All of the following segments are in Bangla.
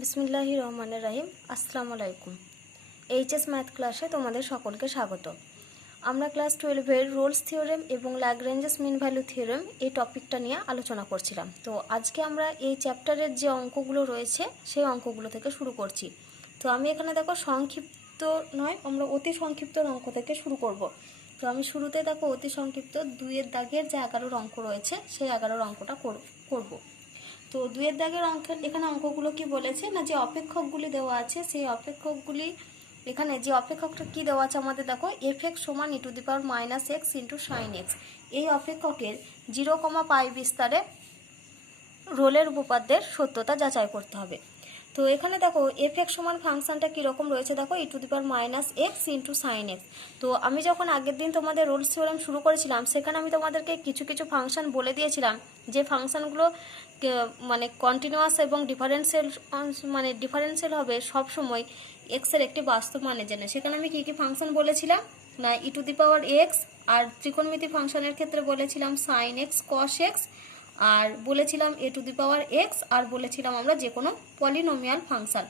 বিসমিল্লাহির রহমানির রহিম। আসসালামু আলাইকুম। এইচএস ম্যাথ ক্লাসে তোমাদের সকলকে স্বাগত। আমরা ক্লাস 12-এর রোলস থিওরেম এবং ল্যাগ্রেঞ্জেস মিন ভ্যালু থিওরেম এই টপিকটা নিয়ে আলোচনা করছিলাম। তো আজকে আমরা এই চ্যাপ্টারের যে অঙ্কগুলো রয়েছে সেই অঙ্কগুলো থেকে শুরু করছি। তো আমি এখানে দেখো সংক্ষিপ্ত নয়, আমরা অতি সংক্ষিপ্ত অঙ্ক থেকে শুরু করব। তো আমি শুরুতে দেখো অতি সংক্ষিপ্ত 2-এর দাগের যে 11 অঙ্ক রয়েছে সেই 11 অঙ্কটা করব। তো 2-এর দাগের অঙ্কের এখানে অঙ্কগুলো কি বলেছে না, যে অপেক্ষকগুলি দেওয়া আছে সেই অপেক্ষকগুলি এখানে যে অপেক্ষকটা কি দেওয়া আছে আমাদের দেখো f(x) = e⁻−x * sin x। এই অপেক্ষকের 0, বিস্তারে রোলের উপপাদ্যের সত্যতা যাচাই করতে হবে। তো এখানে দেখো f(x) ফাংশনটা কীরকম রয়েছে দেখো e⁻−x * sin x। তো আমি যখন আগের দিন তোমাদের রোলস থিওরেম শুরু করেছিলাম সেখানে আমি তোমাদেরকে কিছু কিছু ফাংশন বলে দিয়েছিলাম, যে ফাংশনগুলো মানে কন্টিনিউয়াস এবং ডিফারেন্সিয়াল হবে সব সময় এক্সের একটি বাস্তব মানে জেনে। সেখানে আমি কী কী ফাংশন বলেছিলাম না, e⁻x, আর ত্রিকোণমিতি ফাংশনের ক্ষেত্রে বলেছিলাম sin x cos x, আর বলেছিলাম a⁻x, আর বলেছিলাম আমরা যে কোনো পলিনোমিয়াল ফাংশন।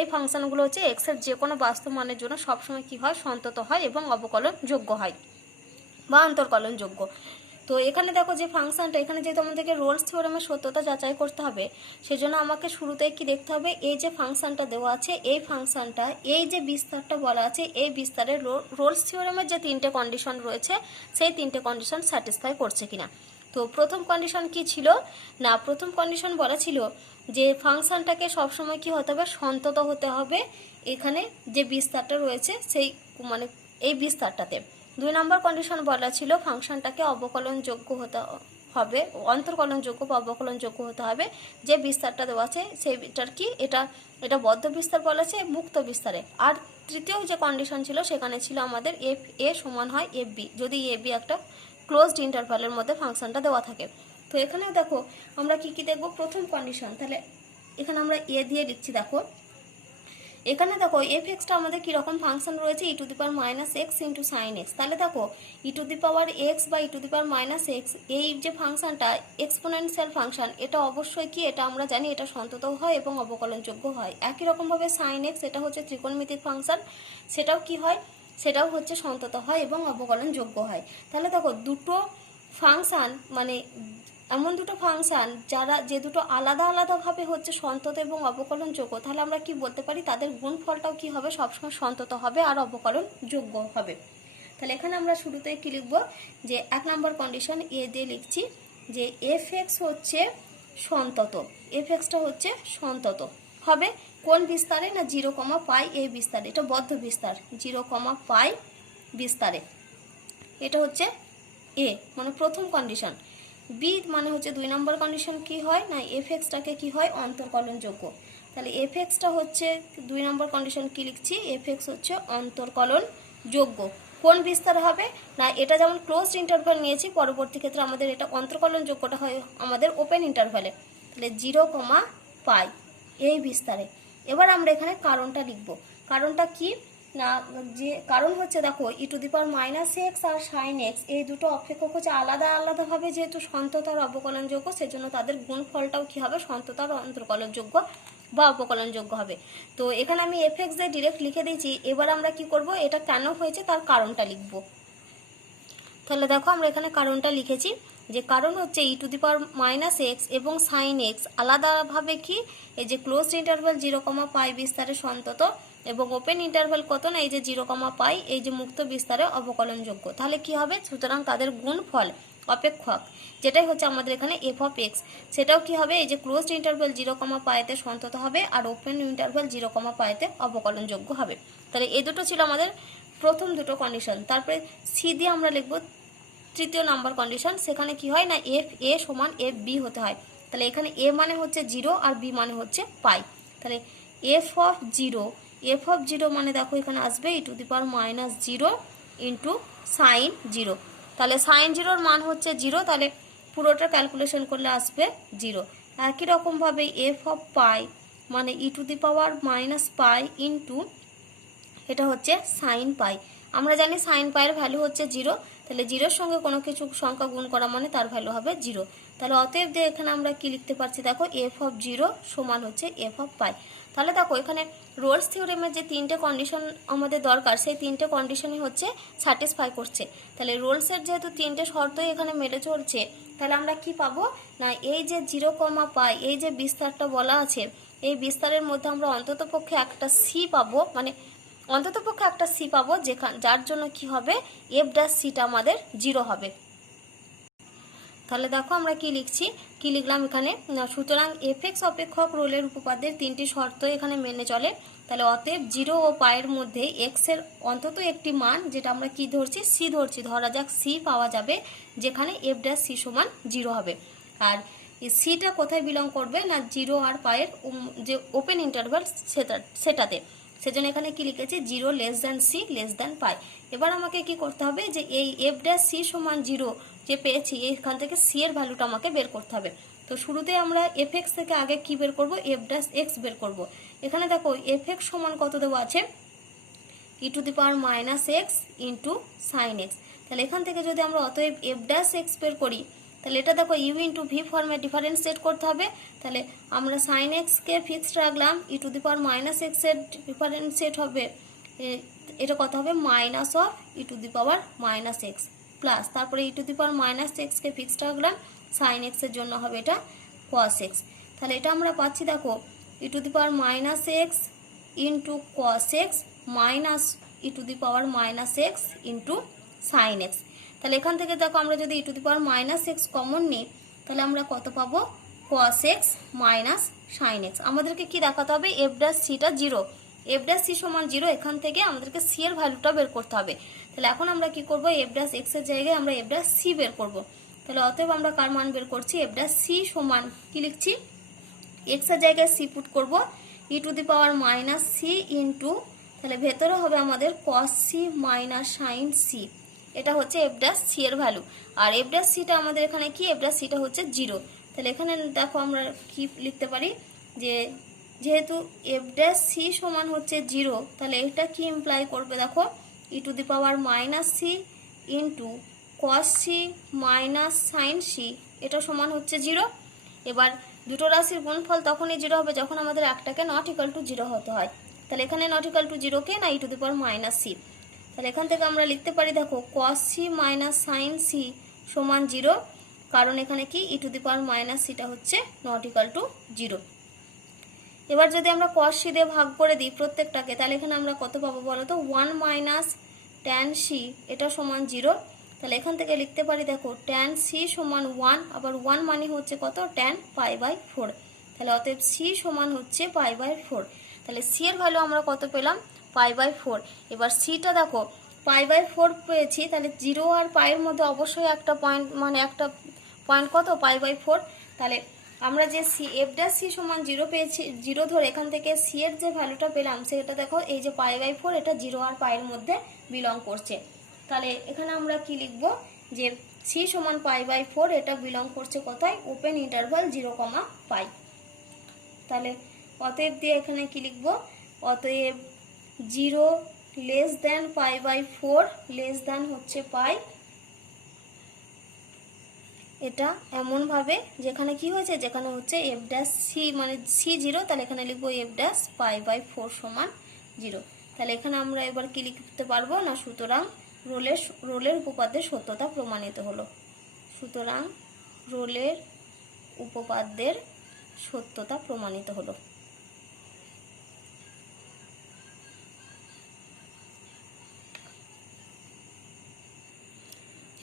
এই ফাংশনগুলো হচ্ছে এক্সের যে কোনো বাস্তব মানের জন্য সবসময় কী হয়, সন্তত হয় এবং অবকলনযোগ্য হয় বা অন্তর্কলনযোগ্য। তো এখানে দেখো যে ফাংশনটা, এখানে যেহেতু আমাদেরকে রোলস থিওরেমের সত্যতা যাচাই করতে হবে, সেজন্য আমাকে শুরুতেই কি দেখতে হবে, এই যে ফাংশনটা দেওয়া আছে এই ফাংশনটা, এই যে বিস্তারটা বলা আছে এই বিস্তারের রোলস থিওরেমের যে 3টে কন্ডিশন রয়েছে সেই 3টে কন্ডিশন স্যাটিসফাই করছে কিনা। তো প্রথম কন্ডিশন কি ছিল না, প্রথম কন্ডিশন বলা ছিল যে ফাংশনটাকে সবসময় কি হতে হবে, সন্তত হতে হবে এখানে যে বিস্তারটা রয়েছে সেই মানে এই বিস্তারটাতে। 2 নম্বর কন্ডিশন বলা ছিল ফাংশনটাকে অবকলনযোগ্য হতে হবে, অন্তর্কলনযোগ্য বা অবকলনযোগ্য হতে হবে যে বিস্তারটা দেওয়া আছে সেইটার কি, এটা বদ্ধ বিস্তার বলা আছে মুক্ত বিস্তারে। আর তৃতীয় যে কন্ডিশন ছিল সেখানে ছিল আমাদের f(a) = f(b) যদি ab একটা ক্লোজড ইন্টারভ্যালের মধ্যে ফাংশনটা দেওয়া থাকে। তো এখানেও দেখো আমরা কি কি দেখব, প্রথম কন্ডিশন, তাহলে এখানে আমরা a দিয়ে লিখছি। দেখো এখানে দেখো f(x)টা আমাদের কীরকম ফাংশন রয়েছে e⁻−x * sin x। তাহলে দেখো e⁻x বা e⁻−x এই যে ফাংশনটা এক্সপোনেনশিয়াল ফাংশন, এটা অবশ্যই কি, এটা আমরা জানি এটা সন্তত হয় এবং অবকলনযোগ্য হয়। একই রকমভাবে sin x, এটা হচ্ছে ত্রিকোণমিতিক ফাংশন, সেটাও কি হয়, সেটাও হচ্ছে সন্তত হয় এবং অবকলনযোগ্য হয়। তাহলে দেখো দুটো ফাংশন মানে এমন দুটো ফাংশন যে দুটো আলাদা আলাদাভাবে হচ্ছে সন্তত এবং অবকলনযোগ্য, তাহলে আমরা কি বলতে পারি তাদের গুণফলটাও কি হবে, সবসময় সন্তত হবে আর অবকলনযোগ্য হবে। তাহলে এখানে আমরা শুরুতেই কি লিখব, যে 1 নম্বর কন্ডিশন এ দিয়ে লিখছি যে f(x) হচ্ছে সন্তত, f(x)টা হচ্ছে সন্তত হবে কোন বিস্তারে না 0, এই বিস্তারে, এটা বদ্ধ বিস্তার 0, বিস্তারে। এটা হচ্ছে এ মানে প্রথম কন্ডিশন। বি মানে হচ্ছে 2 নম্বর কন্ডিশন কি হয় না, f(x)টাকে কি হয়, অন্তর্কলনযোগ্য। তাহলে f(x)টা হচ্ছে 2 নম্বর কন্ডিশন কি লিখছি, f(x) হচ্ছে অন্তর্কলনযোগ্য কোন বিস্তার হবে না, এটা যেমন ক্লোজড ইন্টারভ্যাল নিয়েছি, পরবর্তী ক্ষেত্রে আমাদের এটা অন্তর্কলনযোগ্যটা হয় আমাদের ওপেন ইন্টারভ্যালে, তাহলে 0, এই বিস্তারে। এবার আমরা এখানে কারণটা লিখব। কারণটা কি না, যে কারণ হচ্ছে দেখো e⁻−x আর sin x এই দুটো অপেক্ষক হচ্ছে আলাদা আলাদাভাবে যেহেতু সন্তত আর অবকলনযোগ্য, সেজন্য তাদের গুণফলটাও কি হবে, সন্তত আর অন্তর্কলনযোগ্য বা অবকলনযোগ্য হবে। তো এখানে আমি f(x) দিয়ে ডিরেক্ট লিখে দিয়েছি। এবার আমরা কি করব, এটা কেন হয়েছে তার কারণটা লিখব। তাহলে দেখো আমরা এখানে কারণটা লিখেছি, যে কারণ হচ্ছে e⁻−x এবং sin x আলাদাভাবে কি, এই যে ক্লোজড ইন্টারভ্যাল 0, বিস্তারে সন্তত এবং ওপেন ইন্টারভ্যাল কত না এই যে 0, এই যে মুক্ত বিস্তারে অবকলনযোগ্য। তাহলে কি হবে, সুতরাং তাদের গুণফল অপেক্ষক যেটাই হচ্ছে আমাদের এখানে f(x) সেটাও কি হবে, এই যে ক্লোজড ইন্টারভ্যাল 0, তে সন্তত হবে আর ওপেন ইন্টারভ্যাল 0, তে অবকলনযোগ্য হবে। তাহলে এই দুটো ছিল আমাদের প্রথম দুটো কন্ডিশন। তারপরে সি দিয়ে আমরা লিখব তৃতীয় নাম্বার কন্ডিশন, সেখানে কি হয় না f(a) = f(b) হতে হয়। তাহলে এখানে a মানে হচ্ছে 0 আর b মানে হচ্ছে পাই। তাহলে f(0) মানে দেখো এখানে আসবে e⁻−0 * sin 0। তাহলে sin 0-র মান হচ্ছে 0, তাহলে পুরোটা ক্যালকুলেশন করলে আসবে 0। একই রকমভাবে f(π) মানে e⁻−π ইন্টু এটা হচ্ছে sin π। আমরা জানি sin π এর ভ্যালু হচ্ছে 0, তাহলে 0-র সঙ্গে কোনো কিছু সংখ্যা গুণ করা মানে তার ভ্যালু হবে 0। তাহলে অতএব দিয়ে এখানে আমরা কি লিখতে পারছি দেখো, এফ অফ জিরো সমান হচ্ছে এফ অফ পাই। তাহলে দেখো এখানে রোলস থিওরেমের যে তিনটে কন্ডিশন আমাদের দরকার, সেই তিনটে কন্ডিশনই হচ্ছে স্যাটিসফাই করছে। তাহলে রোলসের যেহেতু তিনটে শর্তই এখানে মেনে চলছে, তাহলে আমরা কি পাবো না, এই যে 0, পাই এই যে বিস্তারটা বলা আছে, এই বিস্তারের মধ্যে আমরা অন্ততপক্ষে একটা সি পাবো, মানে অন্ততপক্ষে একটা সি পাবো, যার জন্য কি হবে, এফ ড্যাশ সিটা আমাদের 0 হবে। তাহলে দেখো আমরা কি লিখলাম এখানে, সুতরাং এফ এক্স অপেক্ষক রোলের উপপাদ্যের তিনটি শর্ত এখানে মেনে চলে। তাহলে অতএব 0 ও পায়ের মধ্যে এক্স এর অন্তত একটি মান, যেটা আমরা কি ধরছি, সি ধরছি, ধরা যাক সি পাওয়া যাবে, যেখানে এফ ড্যাশ সি সমান 0 হবে। আর এই সিটা কোথায় বিলং করবে না, 0 আর পায়ের যে ওপেন ইন্টারভাল সেটাতে। সেজন্য এখানে কি লিখেছি, 0 less than c less than pi. এবার আমাকে কি করতে হবে, যে এই এফ ড্যাশ সি সমান 0 যে পেয়েছি, এইখান থেকে সি এর ভ্যালুটা আমাকে বের করতে হবে। তো শুরুতে আমরা এফ এক্স থেকে আগে কি বের করব, এফ ড্যাশ এক্স বের করব। এখানে দেখো এফ এক্স সমান কত দেওয়া আছে, e to the power minus x into sine x. তাহলে এখান থেকে যদি আমরা অতএব এফ ড্যাশ এক্স বের করি, তাহলে এটা দেখো ইউ ইন্টু ভি ফর্মে ডিফারেন্সিয়েট করতে হবে। তাহলে আমরা সাইন এক্সকে ফিক্সড রাখলাম, e to the power minus এক্সের ডিফারেন্সিয়েট হবে, এটা কত হবে, minus of e to the power minus x plus, তারপরে e to the power minus এক্সকে ফিক্সড রাখলাম, সাইন এক্সের জন্য হবে এটা কস এক্স। তাহলে এটা আমরা পাচ্ছি দেখো, e to the power minus x into cos x minus e to the power minus x into sine x. তাহলে এখান থেকে দেখো আমরা যদি e to the power minus x common নিই, তাহলে আমরা কত পাবো, cos x minus sine x. আমাদেরকে কি দেখাতে হবে, এফ ড্যাশ সিটা 0, এফ ড্যাশ সি সমান 0, এখান থেকে আমাদেরকে সি এর ভ্যালুটা বের করতে হবে। তাহলে এখন আমরা কি করব, এফ ড্যাশ এক্স এর জায়গায় আমরা এফ ড্যাশ সি বের করব। তাহলে অতএব আমরা কার মান বের করছি, এফ ড্যাশ সি সমান কি লিখছি, এক্স এর জায়গায় সি পুট করব, e to the power minus c into, তাহলে ভেতরে হবে আমাদের cos c minus sine c. এটা হচ্ছে এফ ড্যাশ সি এর ভ্যালু। আর এফ ড্যাশ সিটা আমাদের এখানে কি, এফ ড্যাশ সিটা হচ্ছে 0। তাহলে এখানে দেখো আমরা কি লিখতে পারি, যে যেহেতু এফ ড্যাশ সি সমান হচ্ছে 0, তাহলে এটা কি ইমপ্লাই করবে দেখো, e to the power minus c into cos c minus sine c, এটা সমান হচ্ছে 0। এবার দুটো রাশির গুণফল তখনই 0 হবে যখন আমাদের একটাকে নট ইকুয়াল টু 0 হতে হয়। তাহলে এখানে নট ইকুয়াল টু 0 কে না, e to the power minus c. তাহলে এখান থেকে আমরা লিখতে পারি দেখো, cos c minus sine c সমান 0, কারণ এখানে কি, ই টু দি পাওয়ার মাইনাস সিটা হচ্ছে নট ইকুয়াল টু 0। এবার যদি আমরা কস সি দিয়ে ভাগ করে দিই প্রত্যেকটাকে, তাহলে এখানে আমরা কত পাবো বলো তো, 1 মাইনাস ট্যান সি, এটা সমান 0। তাহলে এখান থেকে লিখতে পারি দেখো, ট্যান সি সমান 1, আবার 1 মানে হচ্ছে কত, ট্যান পাই বাই 4। তাহলে অতএব সি সমান হচ্ছে পাই বাই 4। তাহলে সি এর ভ্যালু আমরা কত পেলাম, পাই বাই 4। এবার সিটা দেখো পাই বাই 4 পেয়েছি, তাহলে 0 আর পাইয়ের মধ্যে অবশ্যই একটা পয়েন্ট, মানে একটা পয়েন্ট কত, পাই বাই 4। তাহলে আমরা যে সি এফ ড্যাশ সি সমান 0 পেয়েছি, 0 ধরে এখান থেকে সি এর যে ভ্যালুটা পেলাম, সেটা দেখো এই যে পাই বাই 4, এটা 0 আর পাইয়ের মধ্যে বিলং করছে। তাহলে এখানে আমরা কি লিখব, যে সি সমান পাই বাই 4, এটা বিলং করছে কোথায়, ওপেন ইন্টারভাল 0, পাই। তাহলে অতএব দিয়ে এখানে কি লিখব, অতএব 0 less than pi by 4 less than হচ্ছে পাই। এটা এমন ভাবে যেখানে কি হয়েছে, যেখানে হচ্ছে এফ ড্যাশ সি মানে সি 0, তাহলে এখানে লিখবো এফ ড্যাশ পাই বাই 4 সমান 0। তাহলে এখানে আমরা এবার কি লিখতে পারবো না, সুতরাং রোলের উপপাদ্যের সত্যতা প্রমাণিত হলো। সুতরাং রোলের উপপাদ্যের সত্যতা প্রমাণিত হলো।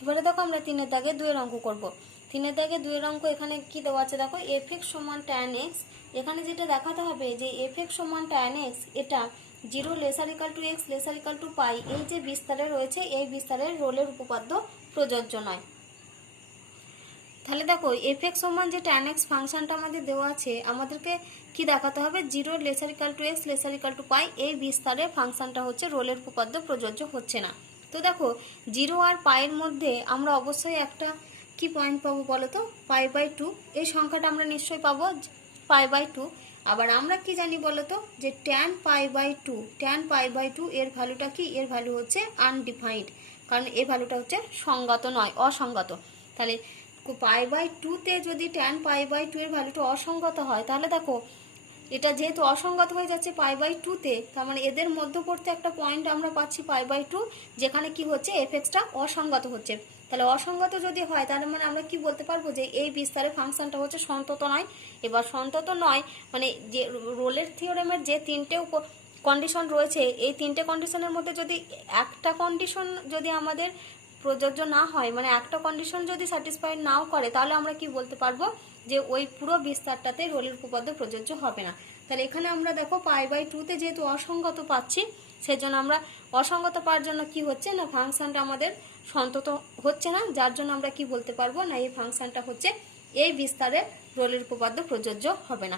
এবারে দেখো আমরা 3 এর দাগে 2 এর অঙ্ক করব। 3 এর দাগে 2 এর অঙ্ক এখানে কি দেওয়া আছে দেখো, এফ এক্স সমান ট্যান এক্স। এখানে যেটা দেখাতে হবে যে এফ এক্স সমান ট্যান এক্স, এটা 0 lesser equal to x lesser equal to pi, এই যে বিস্তারে রয়েছে, এই বিস্তারের রোলের উপপাদ্য প্রযোজ্য নয়। তাহলে দেখো এফ এক্স সমান যে ট্যান এক্স ফাংশনটা আমাদের দেওয়া আছে, আমাদেরকে কি দেখাতে হবে, 0 lesser equal to x lesser equal to pi, এই বিস্তারে ফাংশনটা হচ্ছে রোলের উপপাদ্য প্রযোজ্য হচ্ছে না। তো দেখো 0 আর পাইয়ের মধ্যে আমরা অবশ্যই একটা কি পয়েন্ট পাবো বলো তো, পাই বাই 2, এই সংখ্যাটা আমরা নিশ্চয়ই পাবো পাই বাই 2। আবার আমরা কি জানি বলো তো, যে ট্যান পাই বাই 2 এর ভ্যালুটা কি, এর ভ্যালু হচ্ছে আনডিফাইন্ড, কারণ এই ভ্যালুটা হচ্ছে সংগত নয়, অসংগত। তাহলে π/2 যদি tan π/2 এর ভ্যালুটা অসঙ্গত হয়, তাহলে দেখো এটা যেহেতু অসঙ্গত হয়ে যাচ্ছে π/2 তার মানে এদের মধ্যবর্তী একটা পয়েন্ট আমরা পাচ্ছি π/2, যেখানে কি হচ্ছে এফএক্সটা অসঙ্গত হচ্ছে। তাহলে অসঙ্গত যদি হয় তার মানে আমরা কি বলতে পারবো যে এই বিস্তারের ফাংশনটা হচ্ছে সন্তত নয়। এবার সন্তত নয় মানে যে রোলের থিওরেমের যে তিনটে কন্ডিশন রয়েছে, এই তিনটে কন্ডিশনের মধ্যে যদি একটা কন্ডিশন যদি আমাদের প্রযোজ্য না হয়, মানে একটা কন্ডিশন যদি স্যাটিসফাইড নাও করে, তাহলে আমরা কি বলতে পারবো যে ওই পুরো বিস্তারটাতে রোলের উপপাদ্য প্রযোজ্য হবে না। তাহলে এখানে আমরা দেখো π/2 যেহেতু অসঙ্গত পাচ্ছি, সেজন্য আমরা অসঙ্গত পাওয়ার জন্য কি হচ্ছে না ফাংশনটা আমাদের সন্তত হচ্ছে না, যার জন্য আমরা কি বলতে পারবো না এই ফাংশনটা হচ্ছে এই বিস্তারে রোলের উপপাদ্য প্রযোজ্য হবে না।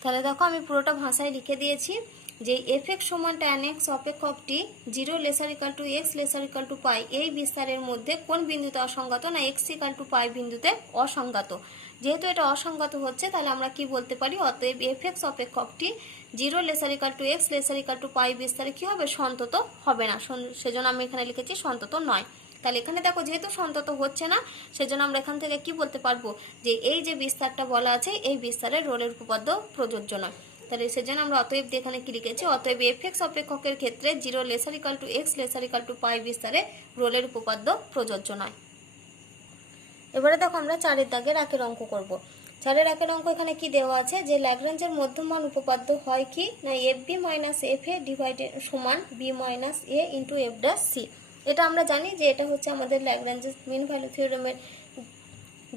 তাহলে দেখো আমি পুরোটা ভাষায় লিখে দিয়েছি যে f(x) = tan x অপেক্ষক t 0 < x < π এই বিস্তারের মধ্যে কোন বিন্দুতে অসঙ্গত না x = π বিন্দুতে অসঙ্গত। যেহেতু এটা অসঙ্গত হচ্ছে তাহলে আমরা কি বলতে পারি, অতএব f(x) অপেক্ষক t 0 < x < π বিস্তারে কি হবে সন্তত হবে না, সেজন্য আমি এখানে লিখেছি সন্তত নয়। তাহলে এখানে দেখো যেহেতু সন্তত হচ্ছে না, সেজন্য আমরা এখান থেকে কি বলতে পারবো যে এই যে বিস্তারটা বলা আছে এই বিস্তারের রোলের উপপাদ্য প্রযোজ্য নয়। তাহলে সেজন্য আমরা অতএব এখানে কি লিখেছি, অতএব f(x) অপেক্ষকের ক্ষেত্রে 0 < x < π বিস্তারে রোলের উপপাদ্য প্রযোজ্য নয়। এবারে দেখো আমরা 4-এর দাগের একের অঙ্ক করব। 4-এর একের অঙ্ক এখানে কি দেওয়া আছে যে ল্যাগ্রাঞ্জের মধ্যমান উপপাদ্য হয় কি না fb - fa ডিভাইডেড সমান b - a ইন্টু f'(c)। এটা আমরা জানি যে এটা হচ্ছে আমাদের ল্যাগ্রাঞ্জের মিন ভ্যালু থিওরেমের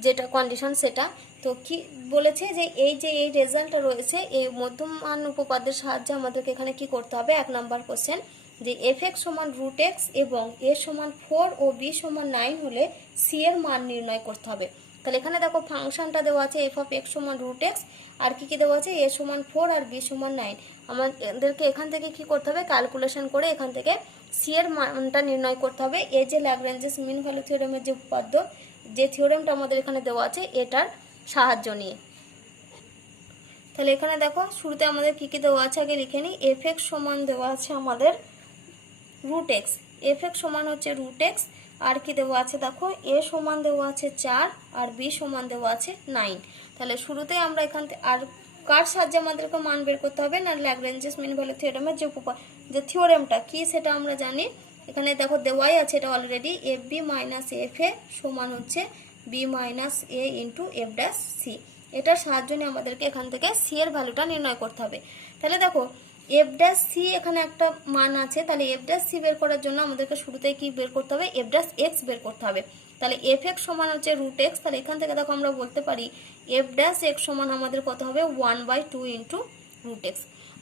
যেটা কন্ডিশন সেটা। তো কি বলেছে যে এই রেজাল্টটা রয়েছে এই মধ্যমান উপপাদ্যের সাহায্যে আমাদেরকে এখানে কি করতে হবে, 1 নম্বর কোশ্চেন যে f(x) = √x এবং a = 4 ও b = 9 হলে c এর মান নির্ণয় করতে হবে। তাহলে এখানে দেখো ফাংশনটা দেওয়া আছে f(x) = √x, আর কি দেওয়া আছে a = 4 আর b = 9। আমাদেরকে এখান থেকে কি করতে হবে, ক্যালকুলেশন করে এখান থেকে c এর মানটা নির্ণয় করতে হবে। এই যে ল্যাগ্রাঞ্জেস মিন ভ্যালু থিওরেমের যে উপপাদ্য, যে থিওরেমটা আমাদের এখানে দেওয়া আছে এটার সাহায্য নিয়ে। তাহলে এখানে দেখো শুরুতে আমাদের কি দেওয়া আছে আগে লিখে নিই। f(x) সমান দেওয়া আছে আমাদের √x, f(x) সমান হচ্ছে √x, আর কি দেওয়া আছে দেখো a সমান দেওয়া আছে 4 আর b সমান দেওয়া আছে 9। তাহলে শুরুতে আমরা এখান থেকে আর কার সাহায্যে আমাদেরকে মান বের করতে হবে না ল্যাগ্রাঞ্জেস মিন ভ্যালু থিওরেমের যে থিওরেমটা কি সেটা আমরা জানি। এখানে দেখো দেওয়াই আছে এটা অলরেডি, fb - fa সমান হচ্ছে b - a ইন্টু f'(c)। এটার সাহায্য নিয়ে আমাদেরকে এখান থেকে c এর ভ্যালুটা নির্ণয় করতে হবে। তাহলে দেখো f'(c) এখানে একটা মান আছে, তাহলে f'(c) বের করার জন্য আমাদেরকে শুরুতেই কি বের করতে হবে, f'(x) বের করতে হবে। তাহলে f(x) সমান হচ্ছে √x, তাহলে এখান থেকে দেখো আমরা বলতে পারি f'(x) সমান আমাদের কত হবে 1/2 ইন্টু √x।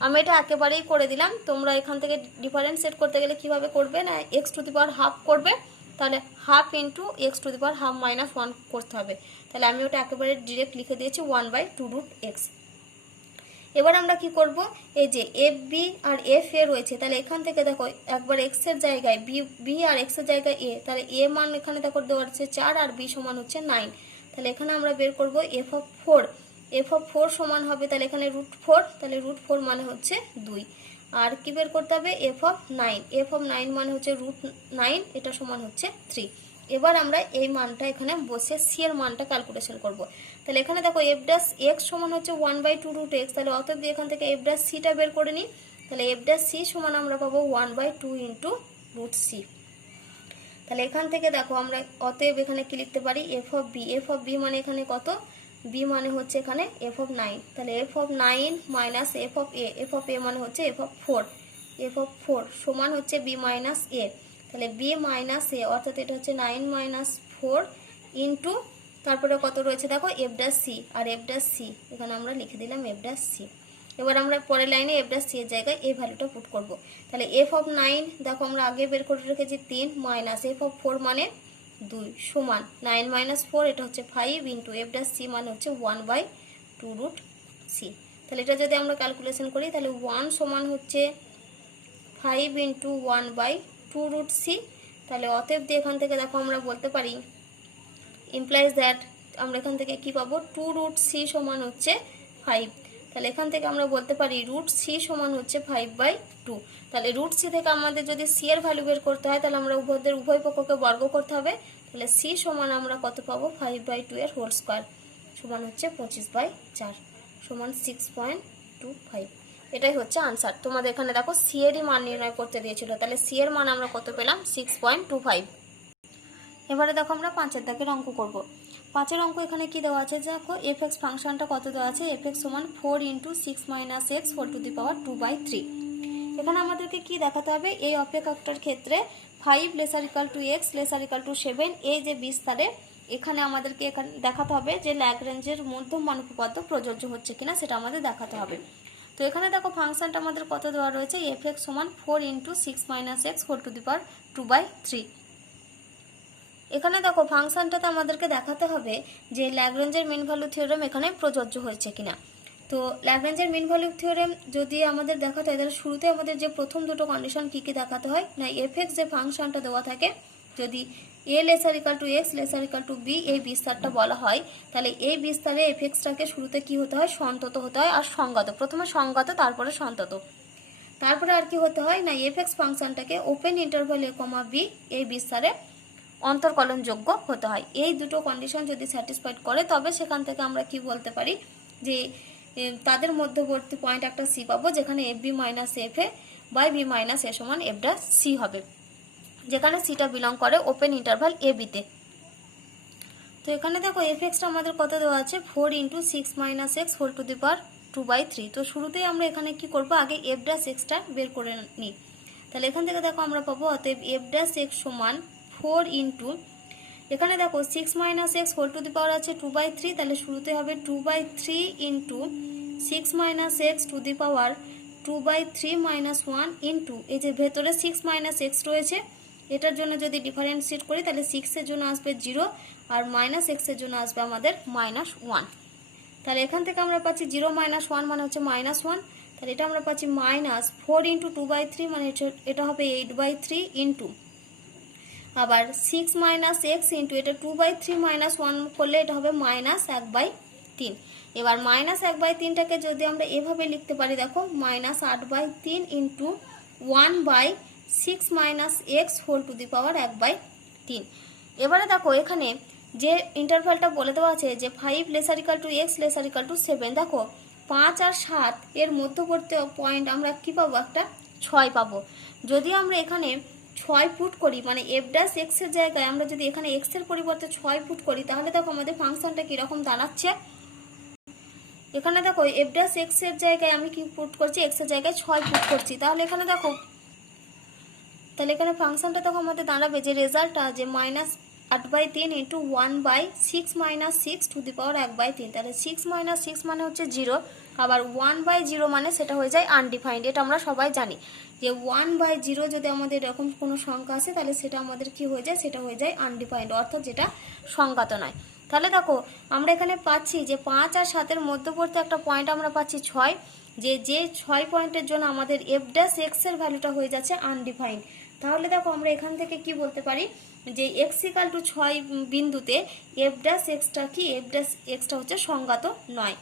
আমি এটা একেবারেই করে দিলাম, তোমরা এখান থেকে ডিফারেন্সিয়েট করতে গেলে কিভাবে করবে না x⁻½ করবে, তাহলে হাফ ইন্টু x⁻½ - 1 করতে হবে। তাহলে আমি ওটা একেবারে ডিরেক্ট লিখে দিয়েছি 1/2 √x। এবার আমরা কি করব, এই যে fb আর fa রয়েছে, তাহলে এখান থেকে দেখো একবার x এর জায়গায় b আর x এর জায়গায় a, তাহলে a মান এখানে দেখো দেওয়া আছে 4 আর b সমান হচ্ছে 9। তাহলে এখানে আমরা বের করব f(4) সমান হবে তাহলে এখানে √4, তাহলে √4 মানে হচ্ছে 2। আর কি বের করতে হবে f(9) মানে হচ্ছে √9, এটা সমান হচ্ছে 3। এবার আমরা এই মানটা এখানে বসে c এর মানটা ক্যালকুলেশন করব। তাহলে এখানে দেখো f'(x) সমান হচ্ছে 1/2 √x, তাহলে অতএব এখান থেকে f'(c)টা বের করে নিই। তাহলে f'(c) সমান আমরা পাবো 1/2 ইন্টু √c। তাহলে এখান থেকে দেখো আমরা অতএব এখানে কি লিখতে পারি, f(b) মানে এখানে কত, b মানে হচ্ছে এখানে f(9), তাহলে f(9) মাইনাস f(a) মানে হচ্ছে f(4) সমান হচ্ছে b মাইনাস a, তাহলে b মাইনাস a অর্থাৎ এটা হচ্ছে 9 - 4 ইন্টু তারপরে কত রয়েছে দেখো f'(c), আর f'(c) এখানে আমরা লিখে দিলাম f'(c)। এবার আমরা পরের লাইনে f'(c) এর জায়গায় এই ভ্যালুটা পুট করব। তাহলে f(9) দেখো আমরা আগে বের করে রেখেছি 3 মাইনাস f(4) মানে 2 সমান 9 - 4 এটা হচ্ছে 5 ইন্টু f'(c) মানে হচ্ছে 1/2 √c। তাহলে এটা যদি আমরা ক্যালকুলেশন করি তাহলে 1 সমান হচ্ছে 5 ইন্টু 1/2 √c। তাহলে অতএব এখান থেকে দেখো আমরা বলতে পারি ইমপ্লাইজ দ্যাট আমরা এখান থেকে কি পাবো 2 √c সমান হচ্ছে 5। তাহলে এখান থেকে আমরা বলতে পারি √c সমান হচ্ছে 5/2। তাহলে √c থেকে আমাদের যদি c এর ভ্যালু বের করতে হয় তাহলে আমরা উভয় পক্ষকে বর্গ করতে হবে। তাহলে সি সমান আমরা কত পাবো 5/2 এর হোল স্কোয়ার সমান হচ্ছে 25/4 সমান 6.25। এটাই হচ্ছে আনসার। তোমাদের এখানে দেখো সি এরই মান নির্ণয় করতে দিয়েছিল, তাহলে সি এর মান আমরা কত পেলাম 6.25। এবারে দেখো আমরা 5 দাগের অঙ্ক করব। 5 অঙ্ক এখানে কি দেওয়া আছে দেখো, এফ এক্স ফাংশনটা কত দেওয়া আছে, এফ এক্স সমান 4 × 6 - x হোল টু দি পাওয়ার 2/3। এখানে আমাদেরকে কি দেখাতে হবে, এই অপেক্ষকটার ক্ষেত্রে 5 > x < 7 এই যে বিস্তারে এখানে আমাদেরকে এখানে দেখাতে হবে যে ল্যাগ্রেঞ্জের মধ্যমান উপপাদ্য প্রযোজ্য হচ্ছে কিনা সেটা আমাদের দেখাতে হবে। তো এখানে দেখো ফাংশনটা আমাদের কত দেওয়া রয়েছে, এফ এক্স সমান 4 × 6 - x হোল টু দি পাওয়ার 2/3। এখানে দেখো ফাংশনটাতে আমাদেরকে দেখাতে হবে যে ল্যাগ্রেঞ্জের মিন ভ্যালু থিওরেম এখানে প্রযোজ্য হয়েছে কিনা। তো ল্যাগ্রেঞ্জের মিন ভ্যালু থিওরেম যদি আমাদের দেখাতে হয় তাহলে শুরুতে আমাদের যে প্রথম দুটো কন্ডিশন কি কি দেখাতে হয় না, এফ এক্স যে ফাংশনটা দেওয়া থাকে যদি a < x < b এই বিস্তারটা বলা হয়, তাহলে এই বিস্তারে এফ এক্সটাকে শুরুতে কি হতে হয়, সন্তত হতে হয় আর সংগত, প্রথমে সংগত তারপরে সন্তত। তারপরে আর কি হতে হয় না, এফ এক্স ফাংশনটাকে ওপেন ইন্টারভ্যাল a, b এই বিস্তারে অন্তর্কলনযোগ্য হতে হয়। এই দুটো কন্ডিশন যদি স্যাটিসফাইড করে তবে সেখান থেকে আমরা কি বলতে পারি যে তাদের মধ্যবর্তী পয়েন্ট একটা সি পাবো, যেখানে f b minus f a by b minus a সমান এফ ড্যাশ সি হবে, যেখানে সিটা বিলং করে ওপেন ইন্টারভাল এ বিতে। তো এখানে দেখো এফ এক্সটা আমাদের কত দেওয়া আছে 4 × 6 - x হোল টু দি পাওয়ার 2/3। তো শুরুতেই আমরা এখানে কি করব, আগে এফ ড্যাশ এক্সটা বের করে নিই। তাহলে এখান থেকে দেখো আমরা পাবো অতএব এফ ড্যাশ এক্স সমান 4 × এখানে দেখো 6 - x হোল টু দি পাওয়ার আছে 2/3, তাহলে শুরুতে হবে 2/3 × 6 - x two the power 2/3 - 1 into এই যে ভেতরে 6 - x রয়েছে, এটার জন্য যদি ডিফারেন্সিয়েট করি তাহলে 6 এর জন্য আসবে 0 আর -x এর জন্য আসবে আমাদের -1। তাহলে এখান থেকে আমরা পাচ্ছি 0 - 1 মানে হচ্ছে -1, তাহলে এটা আমরা পাচ্ছি -4 × 2/3 মানে এটা হবে 8/3 ইন্টু আবার 6 - x ইন্টু এটা 2/3 - 1 করলে এটা হবে -1/3। এবার -1/3টাকে যদি আমরা এভাবে লিখতে পারি দেখো -8/3 into 1/6 - x whole to the power 1/3। এবারে দেখো এখানে যে ইন্টারভ্যালটা বলে দেওয়া আছে যে 5 < x < 7, দেখো 5 আর 7 এর মধ্যবর্তী পয়েন্ট আমরা কি পাবো, একটা 6 পাবো। যদি আমরা এখানে 6 পুট করি মানে এফ ড্যাশ এক্স এর জায়গায় আমরা যদি এখানে এক্স এর পরিবর্তে 6 পুট করি তাহলে দেখো আমাদের ফাংশনটা কিরকম দাঁড়াচ্ছে। এখানে দেখো এফ ড্যাশ এক্স এর জায়গায় আমি কি পুট করছি, এক্স এর জায়গায় 6 পুট করছি, তাহলে এখানে দেখো তাহলে এখানে ফাংশনটা দেখো আমাদের দাঁড়াবে যে রেজাল্টটা যে -8/3 ইন্টু 1/6 - 6 টু দি পাওয়ার 1/3। তাহলে 6 - 6 মানে হচ্ছে 0, আবার 1/0 মানে সেটা হয়ে যায় আনডিফাইন্ড। এটা আমরা সবাই জানি যে 1/0 যদি আমাদের এরকম কোনো সংখ্যা আসে তাহলে সেটা আমাদের কি হয়ে যায়, সেটা হয়ে যায় আনডিফাইন্ড, অর্থাৎ যেটা সংজ্ঞাত নয়। তাহলে দেখো আমরা এখানে পাচ্ছি যে 5 আর 7 মধ্যবর্তী একটা পয়েন্ট আমরা পাচ্ছি 6, যে 6 পয়েন্টের জন্য আমাদের এফ ড্যাশ এক্স এর ভ্যালুটা হয়ে যাচ্ছে আনডিফাইন্ড। তাহলে দেখো আমরা এখান থেকে কি বলতে পারি যে x = 6 বিন্দুতে এফ ড্যাশ এক্সটা কি, এফ ড্যাশ এক্সটা হচ্ছে সংজ্ঞাত নয়।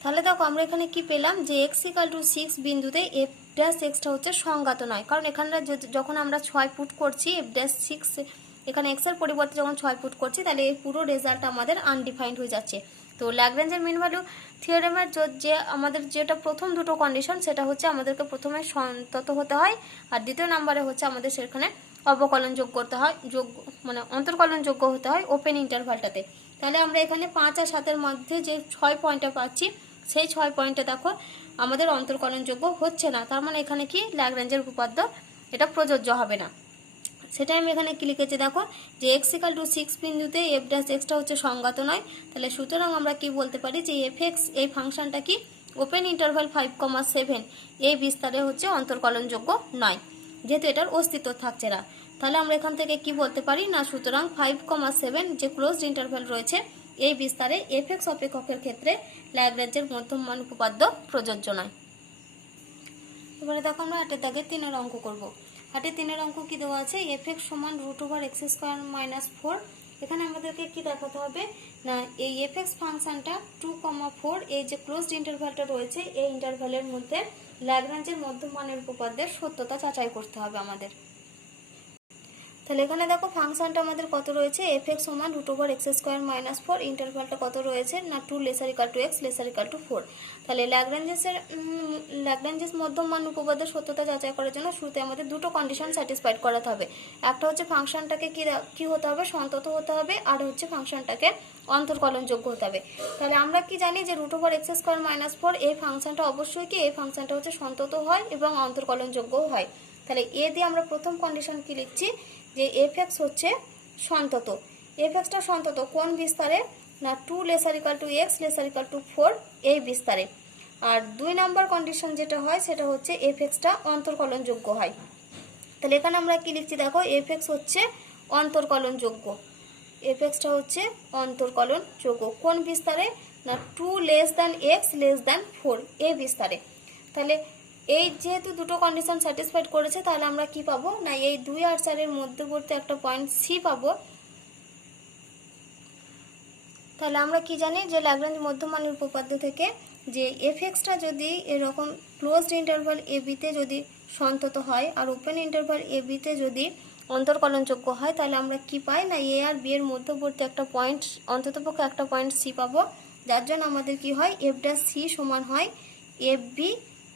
তাহলে দেখো আমরা এখানে কি পেলাম যে x = 6 বিন্দুতে এফ ড্যাশ এক্সটা হচ্ছে সংজ্ঞাত নয়, কারণ এখানে যখন আমরা 6 পুট করছি এফ ড্যাশ 6 এখানে x এর পরিবর্তে যখন 6 পুট করছি তাহলে এই পুরো রেজাল্ট আমাদের আনডিফাইন্ড হয়ে যাচ্ছে। তো ল্যাগ্রেঞ্জের মিন ভ্যালু থিওরেমের যে আমাদের যেটা প্রথম দুটো কন্ডিশন সেটা হচ্ছে আমাদেরকে প্রথমে সন্তত হতে হয়, আর দ্বিতীয় নম্বরে হচ্ছে আমাদের সেখানে অবকলনযোগ্য করতে হয়, মানে অন্তর্কলনযোগ্য হতে হয় ওপেন ইন্টারভালটাতে। তাহলে আমরা এখানে 5 আর 7 মধ্যে যে 6 পয়েন্টটা পাচ্ছি সেই 6 পয়েন্টে দেখো আমাদের অন্তর্কলনযোগ্য হচ্ছে না, তার মানে এখানে কি ল্যাগ্রেঞ্জের উপপাদ্য এটা প্রযোজ্য হবে না। সেটাই আমি এখানে কি লিখেছি দেখো যে x = 6 বিন্দুতে এফ ড্যাশ এক্সটা হচ্ছে সংজ্ঞাত নয়। তাহলে সুতরাং আমরা কি বলতে পারি যে এফ এক্স এই ফাংশনটা কি ওপেন ইন্টারভাল 5, 7 এই বিস্তারে হচ্ছে অন্তর্কলনযোগ্য নয়, যেহেতু এটার অস্তিত্ব থাকছে না। তাহলে আমরা এখান থেকে কি বলতে পারি না, সুতরাং 5, 7 যে ক্লোজড ইন্টারভাল রয়েছে এই বিস্তারে এফ এক্স অপেক্ষকের ক্ষেত্রে ল্যাগ্রেঞ্জের মধ্যমান উপপাদ্য প্রযোজ্য নয়। এবারে দেখো আমরা 8 দাগের 3 অঙ্ক করব। 8 অঙ্ক কি দেওয়া আছে, এফ এক্স সমান √x² - 4। এখানে আমাদেরকে কি দেখাতে হবে না, এই এফ এক্স ফাংশনটা 2, 4 এই যে ক্লোজড ইন্টারভালটা রয়েছে এই ইন্টারভালের মধ্যে ল্যাগ্রেঞ্জের মধ্যমানের উপপাদ্যের সত্যতা যাচাই করতে হবে আমাদের। তাহলে এখানে দেখো ফাংশনটা আমাদের কত রয়েছে, f(x) সমান √(x² - 4), ইন্টারভালটা কত রয়েছে না 2 ≤ x ≤ 4। তাহলে ল্যাগ্রাঞ্জেস মধ্যম মান উপপাদ্যের সত্যতা যাচাই করার জন্য শুরুতে আমাদের দুটো কন্ডিশন স্যাটিসফাইড করাতে হবে। একটা হচ্ছে ফাংশনটাকে কি হতে হবে, সন্তত হতে হবে, আর হচ্ছে ফাংশনটাকে অন্তর্কলনযোগ্য হতে হবে। তাহলে আমরা কি জানি যে √(x² - 4) এই ফাংশনটা অবশ্যই কি, এই ফাংশনটা হচ্ছে সন্তত হয় এবং অন্তর্কলনযোগ্যও হয়। তাহলে এ দিয়ে আমরা প্রথম কন্ডিশন কি লিখছি যে f(x) হচ্ছে সন্তত। f(x)টা সন্তত কোন বিস্তারে না 2 ≤ x ≤ 4 এই বিস্তারে। আর 2 নম্বর কন্ডিশন যেটা হয় সেটা হচ্ছে f(x)টা অন্তর্কলনযোগ্য হয়। তাহলে এখানে আমরা কি লিখছি দেখো, f(x) হচ্ছে অন্তর্কলনযোগ্য, f(x)টা হচ্ছে অন্তর্কলনযোগ্য কোন বিস্তারে না 2 x < 4 এই বিস্তারে। তাহলে এই যেহেতু দুটো কন্ডিশন স্যাটিসফাইড করেছে, তাহলে আমরা কি পাবো না এই 2 আর 4 এর মধ্যবর্তী একটা পয়েন্ট সি পাবো। তাহলে আমরা কি জানি যে ল্যাগ্রাঞ্জ মধ্যমানের উপপাদ্য থেকে যে f(x)টা যদি এরকম ক্লোজড ইন্টারভাল ab তে যদি সন্তত হয় আর ওপেন ইন্টারভাল ab তে যদি অন্তর্কলনযোগ্য হয়, তাহলে আমরা কি পাই না a আর b এর মধ্যবর্তী একটা পয়েন্ট, অন্ততপক্ষে একটা পয়েন্ট সি পাবো, যার জন্য আমাদের কি হয় f' c সমান হয় fb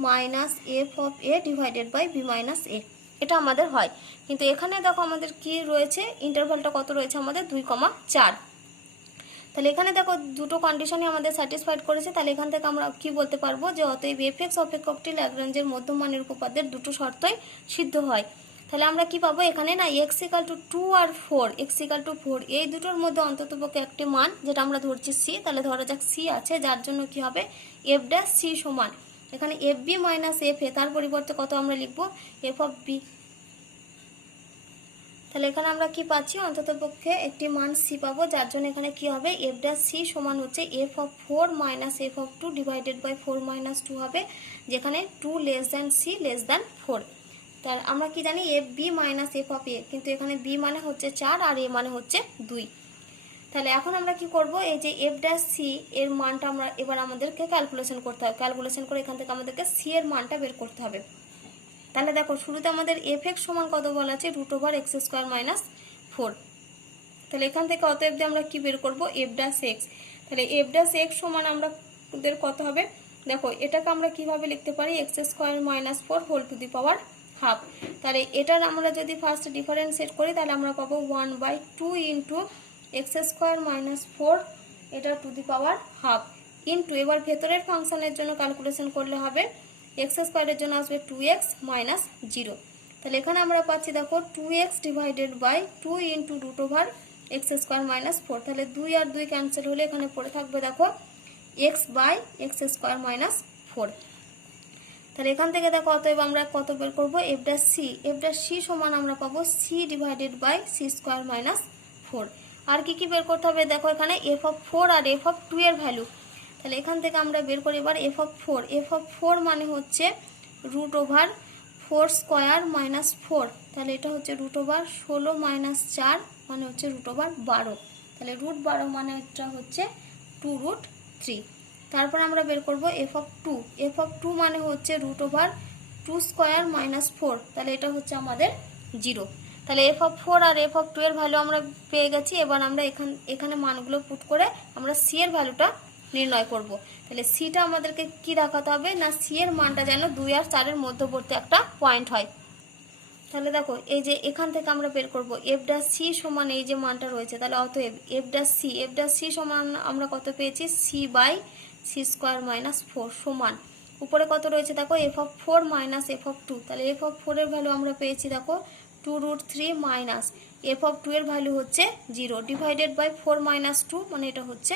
minus f(a) divided by b minus a, এটা আমাদের হয়। কিন্তু এখানে দেখো আমাদের কি রয়েছে, ইন্টারভালটা কত রয়েছে আমাদের 2,4। তাহলে এখানে দেখো দুটো কন্ডিশনই আমাদের স্যাটিসফাইড করেছে। তাহলে এখান থেকে আমরা কি বলতে পারবো যে অতএব f(x) অপেক্ষকটি ল্যাগ্রাঞ্জের মধ্যম মানের উপপাদ্যের দুটো শর্তই সিদ্ধ হয়। তাহলে আমরা কি পাবো এখানে না x = 2 আর 4, x = 4 এই দুটোর মধ্যে অন্ততপক্ষে একটি মান, যেটা আমরা ধরছি c, তাহলে ধরা যাক c আছে, যার জন্য কি হবে f' c সমান এখানে fb মাইনাস fa, তার পরিবর্তে কত আমরা লিখবো f(b). তাহলে এখানে আমরা কি পাচ্ছি অন্ততপক্ষে একটি মান c পাবো, যার জন্য এখানে কি হবে f' c সমান হচ্ছে f(4 - f(2) ডিভাইডেড বাই 4 - 2 হবে, যেখানে 2 < c < 4। তাহলে আমরা কি জানি fb মাইনাস f(a), কিন্তু এখানে b মানে হচ্ছে 4 আর a মানে হচ্ছে 2। তাহলে এখন আমরা কি করব, এই যে f' c এর মানটা আমরা এবার আমাদেরকে ক্যালকুলেশন করতে হবে, ক্যালকুলেশন করে এখান থেকে আমাদেরকে c এর মানটা বের করতে হবে। তাহলে দেখো শুরুতে আমাদের f(x) সমান কত বলা আছে √(x² - 4)। তাহলে এখান থেকে অতএব আমরা কি বের করব f'(x). তাহলে f'(x) সমান আমাদের কত হবে দেখো, এটাকে আমরা কিভাবে লিখতে পারি x² - 4 whole to the power half. তাহলে এটার আমরা যদি ফার্স্ট ডিফারেন্সিয়েট করি তাহলে আমরা পাবো 1/2 ইন্টু x² - 4 এটা two the power half into, এবার ভেতরের ফাংশনের জন্য ক্যালকুলেশন করলে হবে x² এর জন্য আসবে 2x মাইনাস 0। তাহলে এখানে আমরা পাচ্ছি দেখো 2x divided by 2 into √(x² - 4)। তাহলে 2 আর 2 ক্যান্সেল হলে এখানে পড়ে থাকবে দেখো x/(x² - 4)। তাহলে এখান থেকে দেখো অতএব আমরা কত বের করবো f'(c) সমান আমরা পাবো c ডিভাইডেড বাই c² - 4। আর কি বের করতে হবে দেখো, এখানে f(4) আর f(2) এর ভ্যালু। তাহলে এখান থেকে আমরা বের করি এবার f(4) মানে হচ্ছে √4² - 4। তাহলে এটা হচ্ছে √16 - 4 মানে হচ্ছে √12। তাহলে √12 মানে এটা হচ্ছে 2√3। তারপর আমরা বের করব f(2) মানে হচ্ছে √2² - 4। তাহলে এটা হচ্ছে আমাদের 0। তাহলে f(4) আর f(2) এর ভ্যালু আমরা পেয়ে গেছি। এবার আমরা এখানে মানগুলো পুট করে আমরা c এর ভ্যালুটা নির্ণয় করব। তাহলে সিটা আমাদেরকে কি রাখাতে হবে না c এর মানটা যেন 2 আর 4 এর মধ্যবর্তী একটা পয়েন্ট হয়। তাহলে দেখো এই যে এখান থেকে আমরা বের করব f'(c) সমান এই যে মানটা রয়েছে, তাহলে অতএব f'(c) সমান আমরা কত পেয়েছি c/c² - 4 সমান উপরে কত রয়েছে দেখো f(4 - f(2)। তাহলে f(4) এর ভ্যালু আমরা পেয়েছি দেখো 2√3 মাইনাস f(2) এর ভ্যালু হচ্ছে 0 ডিভাইডেড বাই 4 - 2 মানে এটা হচ্ছে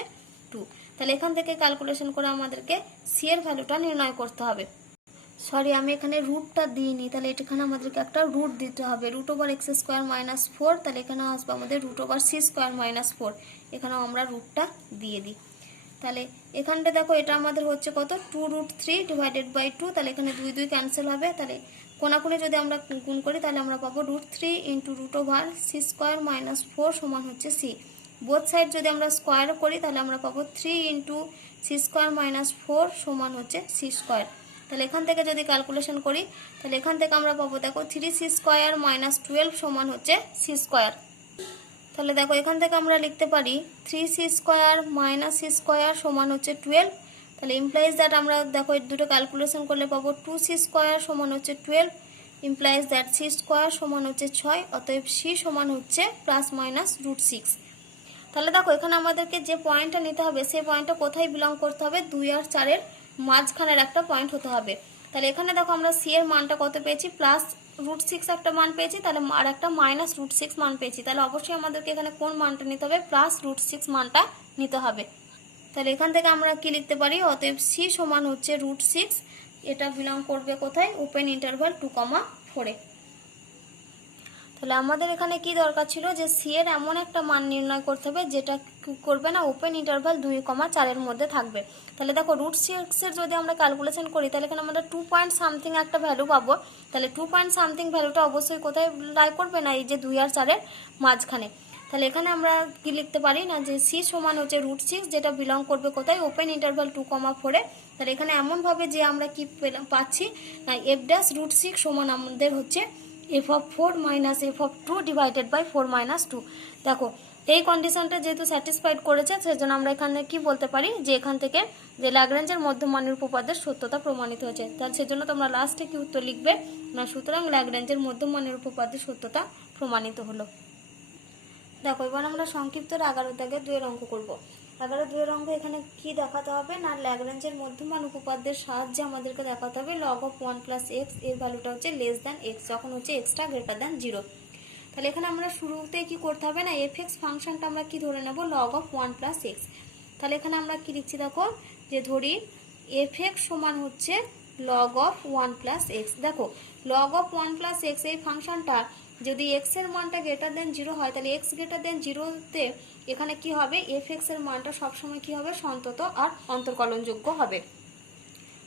2। তাহলে এখান থেকে ক্যালকুলেশন করে আমাদেরকে c এর ভ্যালুটা নির্ণয় করতে হবে। সরি, আমি এখানে রুটটা দিইনি, তাহলে এখানে আমাদেরকে একটা রুট দিতে হবে √(x² - 4)। তাহলে এখানেও আসবে আমাদের √(c² - 4)। এখানেও আমরা রুটটা দিয়ে দিই। তাহলে এখানটা দেখো এটা আমাদের হচ্ছে কত 2√3 ডিভাইডেড বাই 2। তাহলে এখানে 2 2 ক্যান্সেল হবে। তাহলে কোনাকুনি যদি আমরা গুণ করি তাহলে আমরা পাবো √3 ইন্টু √(c² - 4) সমান হচ্ছে c। বোথ সাইড যদি আমরা স্কোয়ার করি তাহলে আমরা পাবো 3 ইন্টু c² - 4 সমান হচ্ছে c²। তাহলে এখান থেকে যদি ক্যালকুলেশন করি তাহলে এখান থেকে আমরা পাবো দেখো 3c² মাইনাস 12 সমান হচ্ছে c²। তাহলে দেখো এখান থেকে আমরা লিখতে পারি 3c² মাইনাস c² সমান হচ্ছে 12। তাহলে ইমপ্লাইজ দ্যাট আমরা দেখো এই দুটো ক্যালকুলেশন করলে পাবো 2c² সমান হচ্ছে 12, ইমপ্লাইজ দ্যাট c² সমান হচ্ছে 6, অতএব c সমান হচ্ছে প্লাস মাইনাস √6। তাহলে দেখো এখানে আমাদেরকে যে পয়েন্টটা নিতে হবে সেই পয়েন্টটা কোথায় বিলং করতে হবে, 2 আর 4 এর মাঝখানের একটা পয়েন্ট হতে হবে। তাহলে এখানে দেখো আমরা c এর মানটা কত পেয়েছি, প্লাস √6 একটা মান পেয়েছি, তাহলে আর একটা মাইনাস √6 মান পেয়েছি। তাহলে অবশ্যই আমাদেরকে এখানে কোন মানটা নিতে হবে, প্লাস √6 মানটা নিতে হবে। তাহলে এখান থেকে আমরা কি লিখতে পারি, অতএব c সমান হচ্ছে √6, এটা বিলং করবে কোথায়, ওপেন ইন্টারভাল 2,4 এ। তাহলে আমাদের এখানে কি দরকার ছিল, যে c এর এমন একটা মান নির্ণয় করতে হবে যেটা করবে না ওপেন ইন্টারভাল 2,4 এর মধ্যে থাকবে। তাহলে দেখো √6 এর যদি আমরা ক্যালকুলেশন করি তাহলে এখানে আমরা 2 পয়েন্ট সামথিং একটা ভ্যালু পাবো। তাহলে 2 পয়েন্ট সামথিং ভ্যালুটা অবশ্যই কোথায় লাই করবে না, এই যে 2 আর 4 এর মাঝখানে। তাহলে এখানে আমরা কি লিখতে পারি না, যে c সমান হচ্ছে √6, যেটা বিলং করবে কোথায়, ওপেন ইন্টারভাল 2,4 এ। তাহলে এখানে এমনভাবে যে আমরা কি পাচ্ছি না, f'√6 সমান আমাদের হচ্ছে f(4 minus f(2) divided by 4 minus 2। দেখো এই কন্ডিশনটা যেহেতু স্যাটিসফাইড করেছে সেজন্য আমরা এখানে কি বলতে পারি, যে এখান থেকে যে ল্যাগ্রেঞ্জের মধ্যমানের উপপাদ্যের সত্যতা প্রমাণিত হয়েছে। তাহলে সেজন্য তোমরা লাস্টে কি উত্তর লিখবে না, সুতরাং ল্যাগ্রেঞ্জের মধ্যমানের উপপাদ্যের সত্যতা প্রমাণিত হলো। দেখো এবার আমরা সংক্ষিপ্ত 11 দাগে 2 এর অঙ্ক করব। 11-2 এর অঙ্ক এখানে কি দেখাতে হবে না, ল্যাগ্রেঞ্জের মধ্যমান উপপাদ্যের সাহায্যে আমাদেরকে দেখাতে হবে log of 1 plus x এর ভ্যালুটা হচ্ছে লেস দ্যান x, যখন হচ্ছে x টা গ্রেটার দ্যান 0। তাহলে এখানে আমরা শুরুতে কি করতে হবে না, fx ফাংশনটা আমরা কি ধরে নেব, log of 1 plus x। তাহলে এখানে আমরা কি লিখছি দেখো, যে ধরি fx সমান হচ্ছে log of 1 plus x। দেখো log of 1 plus x এই ফাংশনটা যদি x এর মানটা গ্রেটার দেন 0 হয়, তাহলে x গ্রেটার দেন 0-তে এখানে কি হবে, fx এর মানটা সবসময় কি হবে, সন্তত আর অন্তর্কলনযোগ্য হবে।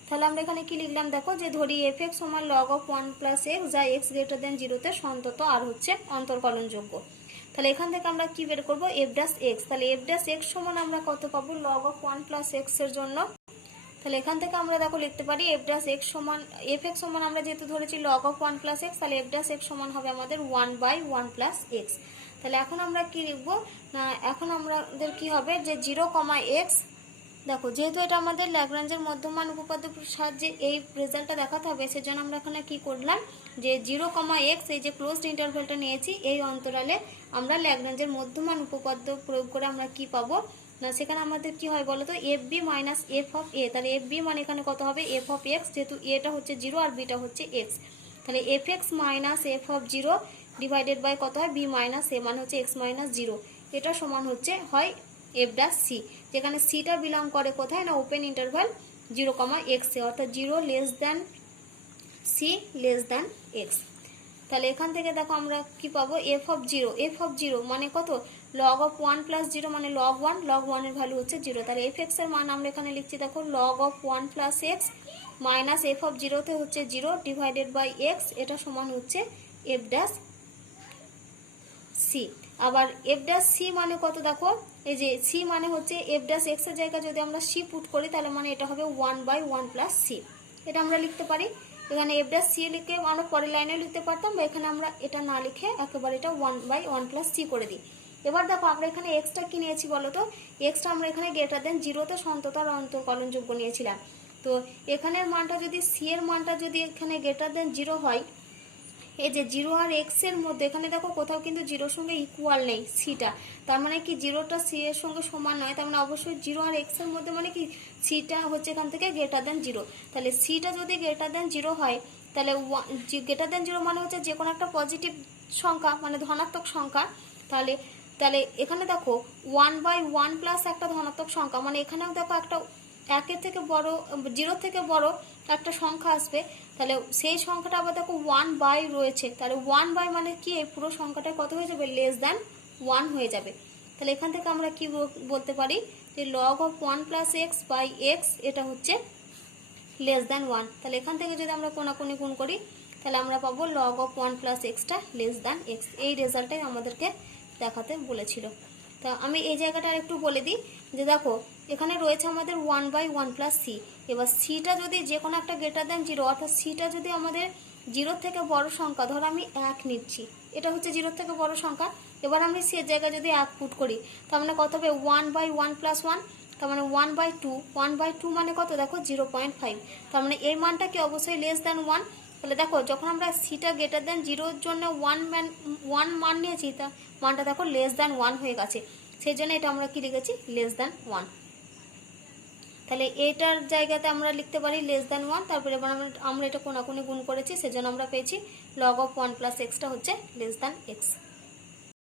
তাহলে আমরা এখানে কি লিখলাম দেখো, যে ধরি fx সমান log of 1 plus x, যা x গ্রেটার দেন 0-তে সন্তত আর হচ্ছে অন্তর্কলনযোগ্য। তাহলে এখান থেকে আমরা কি বের করব, f'(x)। তাহলে f'(x) সমান আমরা কত পাবো, log of 1 plus x এর জন্য। তাহলে এখান থেকে আমরা দেখো লিখতে পারি f'(x) সমান, fx সমান আমরা যেহেতু ধরেছি log of 1 plus x, তাহলে f'(x) সমান হবে আমাদের 1/1 plus x। তাহলে এখন আমরা কি লিখব না, এখন আমাদের কি হবে, যে 0, x। দেখো যেহেতু এটা আমাদের ল্যাগ্রাঞ্জের মধ্যমান উপপাদ্যের সাহায্যে এই রেজাল্টটা দেখাতে হবে, সেজন্য আমরা এখানে কি করলাম, যে 0, x এই যে ক্লোজড ইন্টারভ্যালটা নিয়েছি, এই অন্তরালে আমরা ল্যাগ্রাঞ্জের মধ্যমান উপপাদ্য প্রয়োগ করে আমরা কি পাবো না, সেখানে আমাদের কি হয় বলতো, fb মাইনাস f(a)। তাহলে fb মানে এখানে কত হবে, f(x), যেহেতু a টা হচ্ছে 0 আর b টা হচ্ছে x। তাহলে fx minus f(0) divided by কত হয়, b মাইনাস a, মানে হচ্ছে x মাইনাস 0। এটা সমান হচ্ছে হয় f'(c), যেখানে c টা বিলং করে কোথায় না, ওপেন ইন্টারভাল 0, x এ, অর্থাৎ 0 less than c less than x। তাহলে এখান থেকে দেখো আমরা কি পাবো, f(0) মানে কত, log of 1 plus 0 মানে log 1, log 1 এর ভ্যালু হচ্ছে 0। তাহলে fx এর মান আমরা এখানে লিখছি দেখো log of 1 plus x minus f(0)-তে হচ্ছে 0 ডিভাইডেড বাই x, এটা সমান হচ্ছে f'(c)। আবার f'(c) মানে কত দেখো, এই যে c মানে হচ্ছে f'(x) এর জায়গায় যদি আমরা c পুট করি তাহলে মানে এটা হবে 1/1 plus c। এটা আমরা লিখতে পারি, এখানে f'(c) লিখে আমরা পরের লাইনেও লিখতে পারতাম, বা এখানে আমরা এটা না লিখে একেবারে এটা 1/1 plus c করে দিই। এবার দেখো আমরা এখানে x টা কি নিয়েছি বলো তো, x টা আমরা এখানে গ্রেটার দেন 0-তে সন্তত আর অন্তর্কলনযোগ্য নিয়েছিলাম। তো এখানের মানটা যদি c এর মানটা যদি এখানে গ্রেটার দেন 0 হয়, এই যে 0 আর x এর মধ্যে এখানে দেখো কোথাও কিন্তু 0-র সঙ্গে ইকুয়াল নেই c টা, তার মানে কি 0টা c এর সঙ্গে সমান নয়, তার মানে অবশ্যই 0 আর x এর মধ্যে মানে কি c টা হচ্ছে এখান থেকে গ্রেটার দেন 0। তাহলে c টা যদি গ্রেটার দেন 0 হয়, তাহলে গ্রেটার দেন 0 মানে হচ্ছে যে কোনো একটা পজিটিভ সংখ্যা, মানে ধনাত্মক সংখ্যা। তাহলে তাহলে এখানে দেখো 1/1 প্লাস একটা ধনাত্মক সংখ্যা, মানে এখানেও দেখো একটা 1-এর থেকে বড়, 0 থেকে বড় একটা সংখ্যা আসবে। তাহলে সেই সংখ্যাটা আবার দেখো 1/, রয়েছে, তাহলে 1/, মানে কি এই পুরো সংখ্যাটা কত হয়ে যাবে, লেস দ্যান 1 হয়ে যাবে। তাহলে এখান থেকে আমরা কি বলতে পারি, যে log of 1 plus x by x এটা হচ্ছে লেস দ্যান 1। তাহলে এখান থেকে যদি আমরা কোনাকুনি গুণ করি তাহলে আমরা পাবো log of 1 plus x টা লেস দ্যান x। এই রেজাল্টটাই আমাদেরকে দেখাতে বলেছিল। তা আমি এই জায়গাটা একটু বলে দিই, যে দেখো এখানে রয়েছে আমাদের 1/1 প্লাস সি। এবার সিটা যদি যে কোনো একটা গ্রেটার দেন 0, অর্থাৎ সিটা যদি আমাদের 0 থেকে বড় সংখ্যা, ধরো আমি 1 নিচ্ছি, এটা হচ্ছে 0 থেকে বড় সংখ্যা। এবার আমি সি এর জায়গায় যদি 1 পুট করি, তার মানে কত হবে 1/1 প্লাস 1, তার মানে 1/2। 1/2 মানে কত দেখো 0.5। তার মানে এর মানটা কি অবশ্যই লেস দ্যান 1। তাহলে দেখো যখন আমরা সিটা গ্রেটার দ্যান 0-র জন্য 1 মান নিয়েছি, তা মানটা দেখো লেস দ্যান 1 হয়ে গেছে, সেই জন্য এটা আমরা কি লিখেছি লেস দ্যান 1। তাহলে এটার জায়গাতে আমরা লিখতে পারি লেস দ্যান 1। তারপরে এবার আমরা এটা কোনাকুনি গুণ করেছি, সেজন্য আমরা পেয়েছি লগ অফ 1 প্লাস এক্সটা হচ্ছে লেস দ্যান এক্স।